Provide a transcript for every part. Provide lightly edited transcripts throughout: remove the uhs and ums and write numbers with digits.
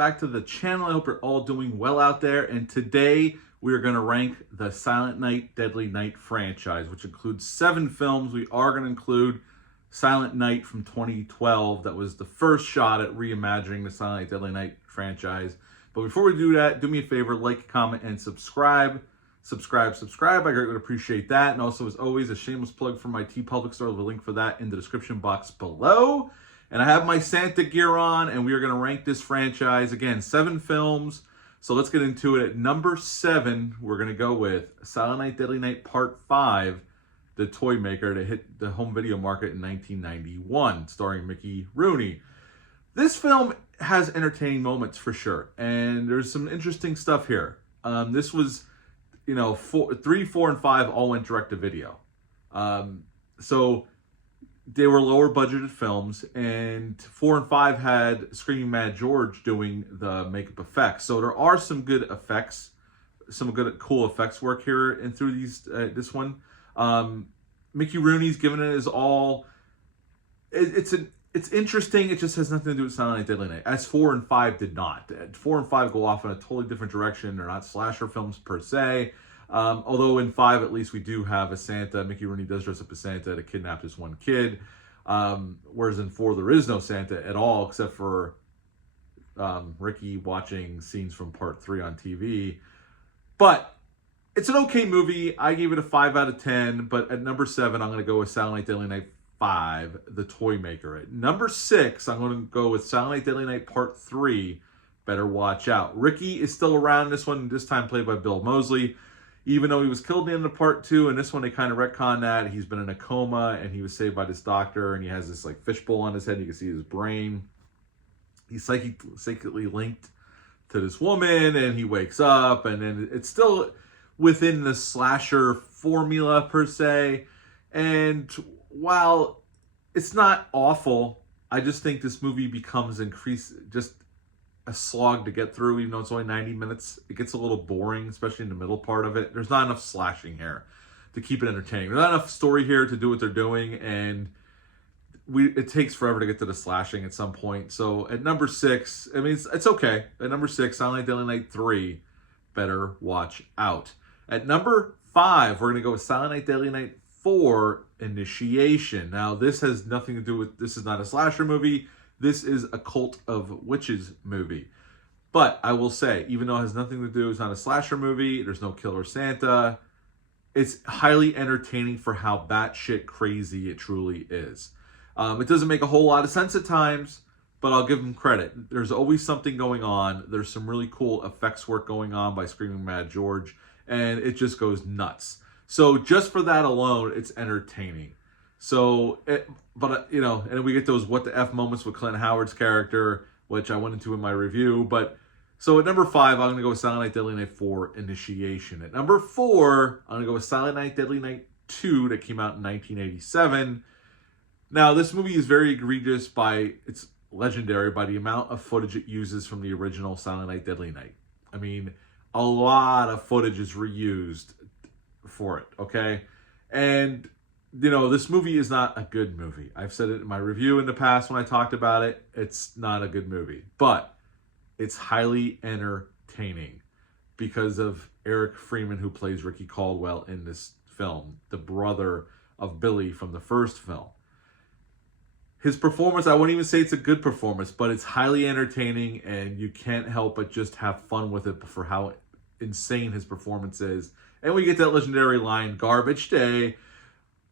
back to the channel. I hope you're all doing well out there. And today we are going to rank the Silent Night, Deadly Night franchise, which includes 7 films. We are going to include Silent Night from 2012. That was the first shot at reimagining the Silent Night, Deadly Night franchise. But before we do that, do me a favor, like, comment, and subscribe. Subscribe. I greatly would appreciate that. And also, as always, a shameless plug for my TeePublic store. I'll leave a link for that in the description box below. And I have my Santa gear on, and we are going to rank this franchise. Again, 7 films. So let's get into it. At number 7, we're going to go with Silent Night, Deadly Night Part 5, The Toy Maker, to hit the home video market in 1991, starring Mickey Rooney. This film has entertaining moments for sure, and there's some interesting stuff here. This was, 3, 4, and 5 all went direct to video. So they were lower budgeted films, and 4 and 5 had Screaming Mad George doing the makeup effects. So there are some good effects, some good cool effects work here and through these this one. Mickey Rooney's given it his all. It's interesting. It just has nothing to do with Silent Night, Deadly Night, as 4 and 5 did not. 4 and 5 go off in a totally different direction. They're not slasher films per se. Although in 5, at least, we do have a Santa. Mickey Rooney does dress up as Santa to kidnap this one kid. Whereas in 4, there is no Santa at all, except for Ricky watching scenes from Part 3 on TV. But it's an okay movie. I gave it a 5 out of 10. But at number 7, I'm going to go with Silent Night, Deadly Night 5, The Toy Maker. At number 6, I'm going to go with Silent Night, Deadly Night Part 3, Better Watch Out. Ricky is still around in this one, this time played by Bill Moseley. Even though he was killed at the end of Part 2, and this one they kind of retcon that. He's been in a coma, and he was saved by this doctor, and he has this fishbowl on his head. You can see his brain. He's psychically linked to this woman, and he wakes up, and then it's still within the slasher formula, per se. And while it's not awful, I just think this movie becomes just a slog to get through, even though it's only 90 minutes. It gets a little boring, especially in the middle part of it. There's not enough slashing here to keep it entertaining. There's not enough story here to do what they're doing, and it takes forever to get to the slashing at some point. So at number 6, I mean, it's okay. At number 6, Silent Night, Deadly Night 3, Better Watch Out. At number 5, we're going to go with Silent Night, Deadly Night 4, Initiation. Now, this has nothing to do with, this is not a slasher movie. This is a Cult of Witches movie. But I will say, even though it has nothing to do, it's not a slasher movie, there's no killer Santa, it's highly entertaining for how batshit crazy it truly is. It doesn't make a whole lot of sense at times, but I'll give them credit. There's always something going on. There's some really cool effects work going on by Screaming Mad George, and it just goes nuts. So just for that alone, it's entertaining. So, and we get those what the F moments with Clint Howard's character, which I went into in my review. But, so at number 5, I'm going to go with Silent Night, Deadly Night 4, Initiation. At number 4, I'm going to go with Silent Night, Deadly Night 2, that came out in 1987. Now, this movie is very egregious it's legendary by the amount of footage it uses from the original Silent Night, Deadly Night. I mean, a lot of footage is reused for it, okay? And this movie is not a good movie. I've said it in my review in the past when I talked about it. It's not a good movie. But it's highly entertaining because of Eric Freeman, who plays Ricky Caldwell in this film, the brother of Billy from the first film. His performance, I wouldn't even say it's a good performance, but it's highly entertaining, and you can't help but just have fun with it for how insane his performance is. And we get that legendary line, "Garbage Day."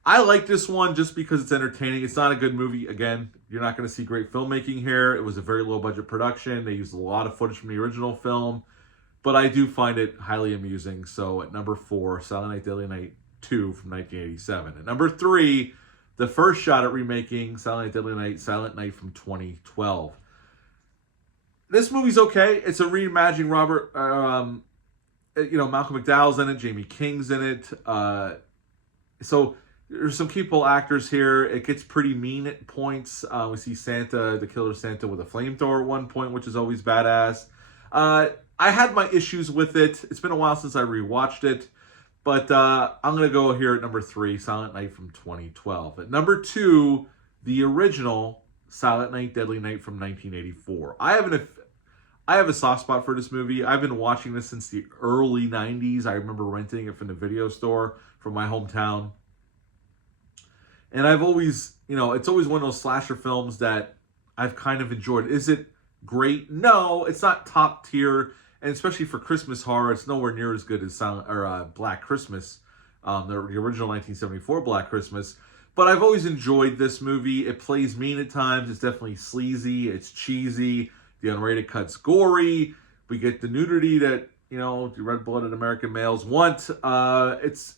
I like this one just because it's entertaining. It's not a good movie. Again, you're not going to see great filmmaking here. It was a very low-budget production. They used a lot of footage from the original film. But I do find it highly amusing. So at number 4, Silent Night, Deadly Night 2 from 1987. At number 3, the first shot at remaking Silent Night, Deadly Night, Silent Night from 2012. This movie's okay. It's a reimagining Malcolm McDowell's in it. Jamie King's in it. So there's some key actors here. It gets pretty mean at points. We see Santa, the killer Santa, with a flamethrower at one point, which is always badass. I had my issues with it. It's been a while since I rewatched it. But I'm going to go here at number 3, Silent Night from 2012. At number 2, the original Silent Night, Deadly Night from 1984. I have a soft spot for this movie. I've been watching this since the early 90s. I remember renting it from the video store from my hometown. And I've always, it's always one of those slasher films that I've kind of enjoyed. Is it great? No, it's not top tier. And especially for Christmas horror, it's nowhere near as good as Black Christmas, the original 1974 Black Christmas. But I've always enjoyed this movie. It plays mean at times. It's definitely sleazy. It's cheesy. The unrated cut's gory. We get the nudity that, the red-blooded American males want. It's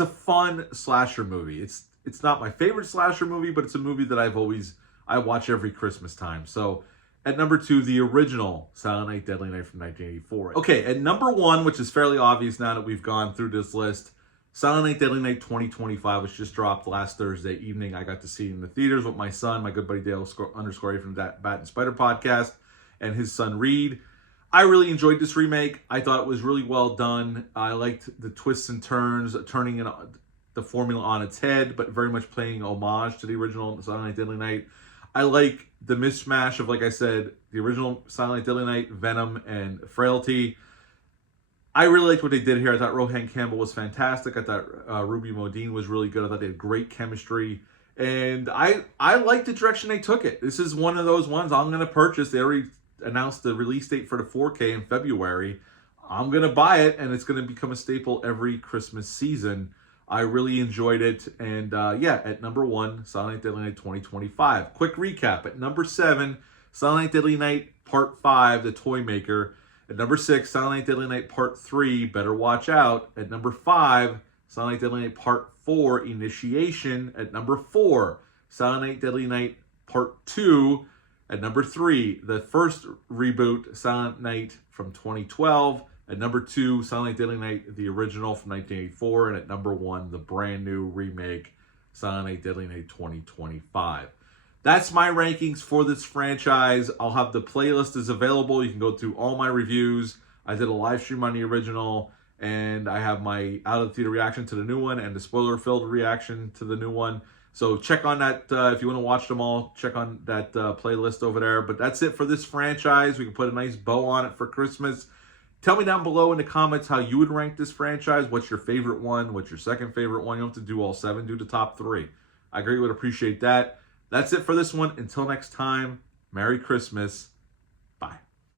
a fun slasher movie. It's not my favorite slasher movie, but it's a movie that I watch every Christmas time. So at number 2, the original Silent Night, Deadly Night from 1984. Okay, at number 1, which is fairly obvious now that we've gone through this list, Silent Night, Deadly Night 2025, which just dropped last Thursday evening. I got to see it in the theaters with my son, my good buddy Dale _ from that Bat and Spider podcast, and his son Reed. I really enjoyed this remake. I thought it was really well done. I liked the twists and turns, turning the formula on its head, but very much paying homage to the original Silent Night, Deadly Night. I like the mishmash of, like I said, the original Silent Night, Deadly Night, Venom, and Frailty. I really liked what they did here. I thought Rohan Campbell was fantastic. I thought Ruby Modine was really good. I thought they had great chemistry. And I liked the direction they took it. This is one of those ones I'm going to purchase. They already announced the release date for the 4K in February. I'm going to buy it, and it's going to become a staple every Christmas season. I really enjoyed it. And at number 1, Silent Night, Deadly Night 2025. Quick recap. At number 7, Silent Night, Deadly Night Part 5, The Toy Maker. At number 6, Silent Night, Deadly Night Part 3, Better Watch Out. At number 5, Silent Night, Deadly Night Part 4, Initiation. At number 4, Silent Night, Deadly Night Part 2. At number 3, the first reboot, Silent Night from 2012. At number 2, Silent Night, Deadly Night, the original from 1984. And at number 1, the brand new remake, Silent Night, Deadly Night 2025. That's my rankings for this franchise. I'll have the playlist is available. You can go through all my reviews. I did a live stream on the original, and I have my out of the theater reaction to the new one and the spoiler-filled reaction to the new one. So check on that if you want to watch them all. Check on that playlist over there. But that's it for this franchise. We can put a nice bow on it for Christmas. Tell me down below in the comments how you would rank this franchise. What's your favorite one? What's your second favorite one? You don't have to do all 7. Do the top 3. I greatly would appreciate that. That's it for this one. Until next time, Merry Christmas